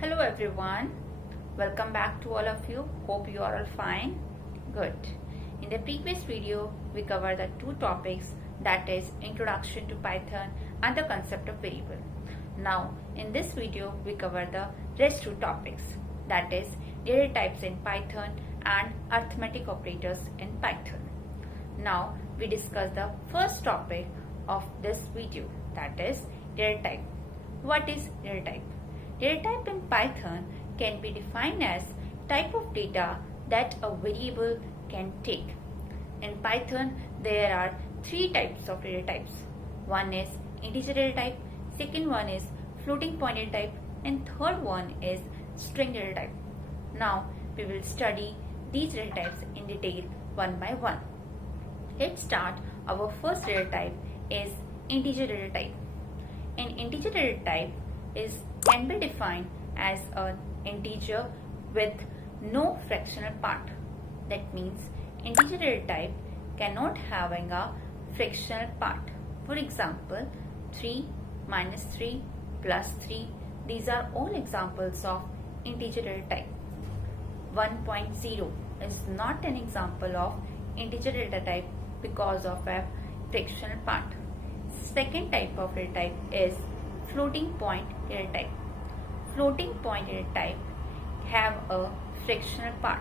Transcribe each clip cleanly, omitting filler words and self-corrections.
Hello everyone, welcome back to all of you. Hope you are all fine. Good. In the previous video, we covered the two topics, that is introduction to Python and the concept of variable. Now in this video, we cover the rest two topics, that is data types in Python and arithmetic operators in Python. Now we discuss the first topic of this video, that is data type. What is data type? Data type in Python can be defined as type of data that a variable can take. In Python, there are three types of data types. One is integer data type, second one is floating point data type, and third one is string data type. Now, we will study these data types in detail one by one. Let's start. Our first data type is integer data type. An integer data type can be defined as an integer with no fractional part. That means integer data type cannot having a fractional part. For example, 3 minus 3 plus 3. These are all examples of integer data type. 1.0 is not an example of integer data type because of a fractional part. Second type of data type is floating point data type. Floating point data type have a fractional part.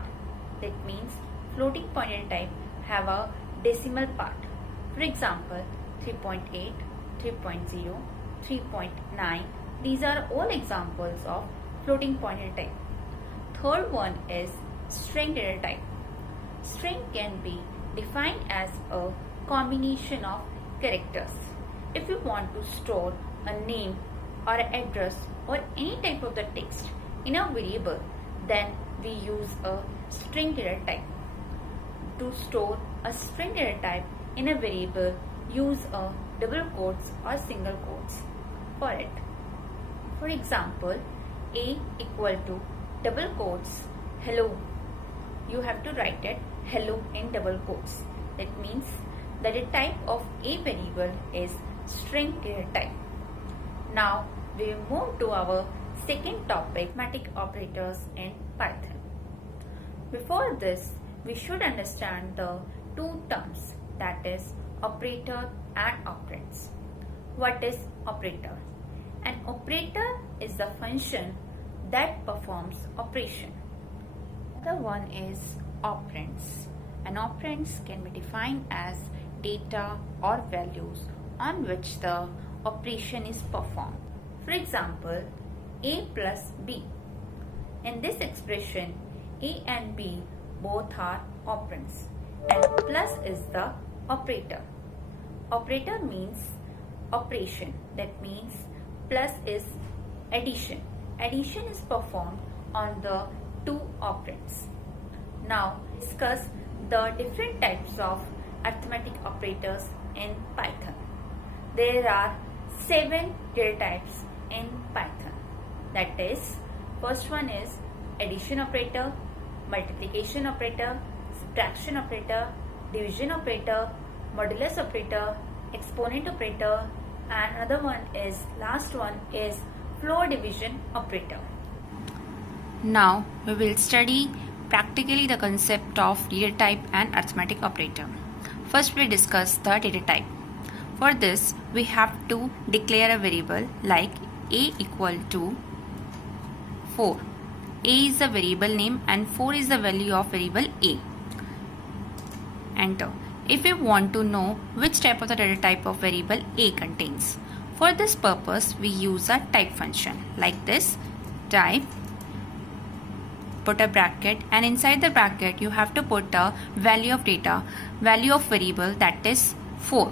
That means floating point data type have a decimal part. For example, 3.8, 3.0, 3.9. These are all examples of floating point data type. Third one is string data type. String can be defined as a combination of characters. If you want to store a name or an address or any type of the text in a variable, then we use a string data type. To store a string data type in a variable, use a double quotes or single quotes for it. For example, a equal to double quotes hello. You have to write it hello in double quotes. That means that the type of a variable is string data type. Now we move to our second topic, arithmetic operators in Python. Before this, we should understand the two terms, that is operator and operands. What is operator? An operator is the function that performs operation. The one is operands. And operands can be defined as data or values on which the operation is performed. For example, a plus b. In this expression, a and b both are operands and plus is the operator. Operator means operation. That means plus is addition. Addition is performed on the two operands. Now discuss the different types of arithmetic operators in Python. There are 7 data types in Python. That is, first one is addition operator, multiplication operator, subtraction operator, division operator, modulus operator, exponent operator, and another one is, last one is floor division operator. Now we will study practically the concept of data type and arithmetic operator. First we will discuss the data type. For this, we have to declare a variable like a equal to 4. A is the variable name and 4 is the value of variable a. Enter. If we want to know which type of the data type of variable a contains, for this purpose we use a type function like this, type, put a bracket, and inside the bracket you have to put a value of data, value of variable, that is 4,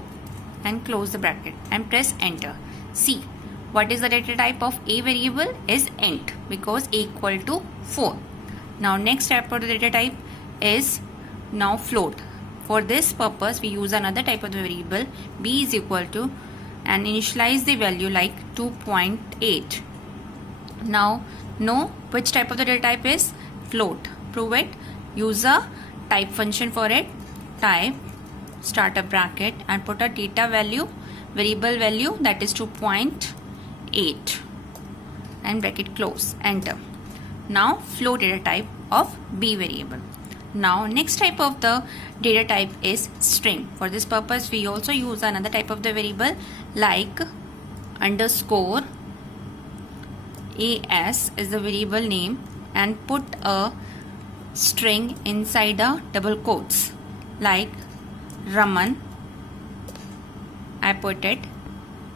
and close the bracket and press enter. See, what is the data type of a variable is int because a equal to 4. Now next type of the data type is now float. For this purpose we use another type of the variable, b is equal to, and initialize the value like 2.8. Now know which type of the data type is float. Prove it. Use a type function for it. Type, start a bracket and put a data value, variable value, that is 2.8, and bracket close, enter. Now float data type of B variable. Now next type of the data type is string. For this purpose we also use another type of the variable like underscore as is the variable name and put a string inside the double quotes like Raman. I put it.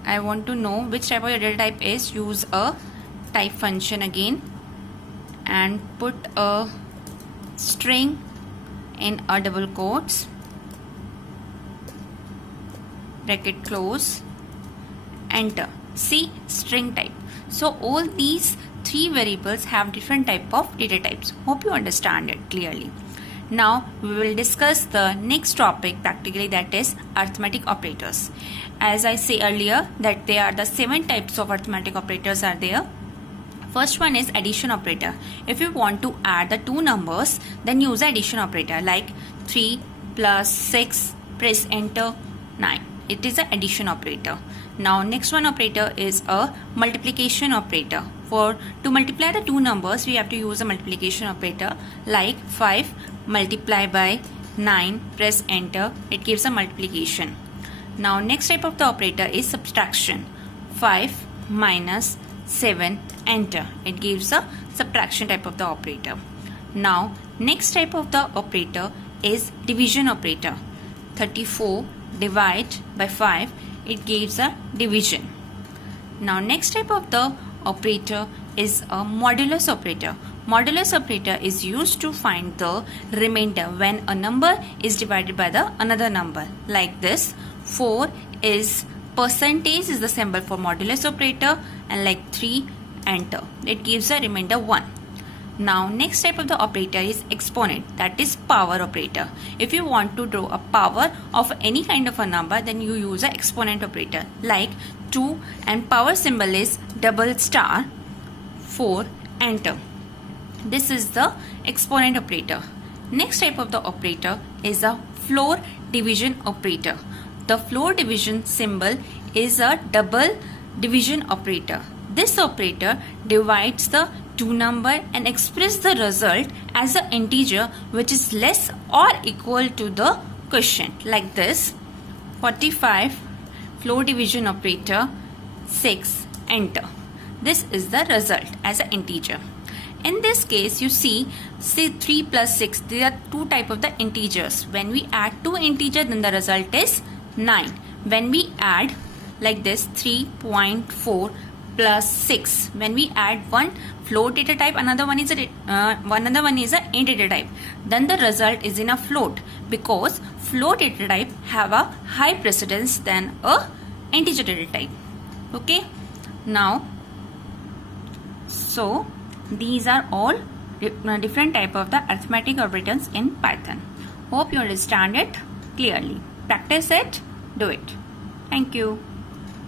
I want to know which type of your data type is. Use a type function again and put a string in a double quotes, bracket close, enter. See, string type. So all these three variables have different type of data types. Hope you understand it clearly. Now we will discuss the next topic practically, that is arithmetic operators. As I say earlier that there are the 7 types of arithmetic operators are there. First one is addition operator. If you want to add the two numbers, then use addition operator like 3 plus 6, press enter, 9. It is an addition operator. Now next one operator is a multiplication operator. To multiply the two numbers, we have to use a multiplication operator like 5 multiply by 9, press enter, it gives a multiplication. Now next type of the operator is subtraction. 5 minus 7, enter, it gives a subtraction type of the operator. Now next type of the operator is division operator. 34 divide by 5, it gives a division. Now next type of the operator is a modulus operator. Modulus operator is used to find the remainder when a number is divided by the another number like this. 4 is percentage is the symbol for modulus operator, and like 3, enter, it gives a remainder 1. Now next type of the operator is exponent, that is power operator. If you want to draw a power of any kind of a number, then you use an exponent operator like 2 and power symbol is double star 4, enter. This is the exponent operator. Next type of the operator is a floor division operator. The floor division symbol is a double division operator. This operator divides the two number and express the result as an integer which is less or equal to the quotient like this. 45, floor division operator, 6, enter. This is the result as an integer. In this case, you see 3 plus 6, there are two type of the integers. When we add two integers, then the result is 9. When we add like this 3.4 plus 6, when we add one float data type, another one is a int data type, then the result is in a float, because float data type have a high precedence than a integer data type. Okay, now so these are all different type of the arithmetic operators in Python. Hope you understand it clearly. Practice it, do it. Thank you.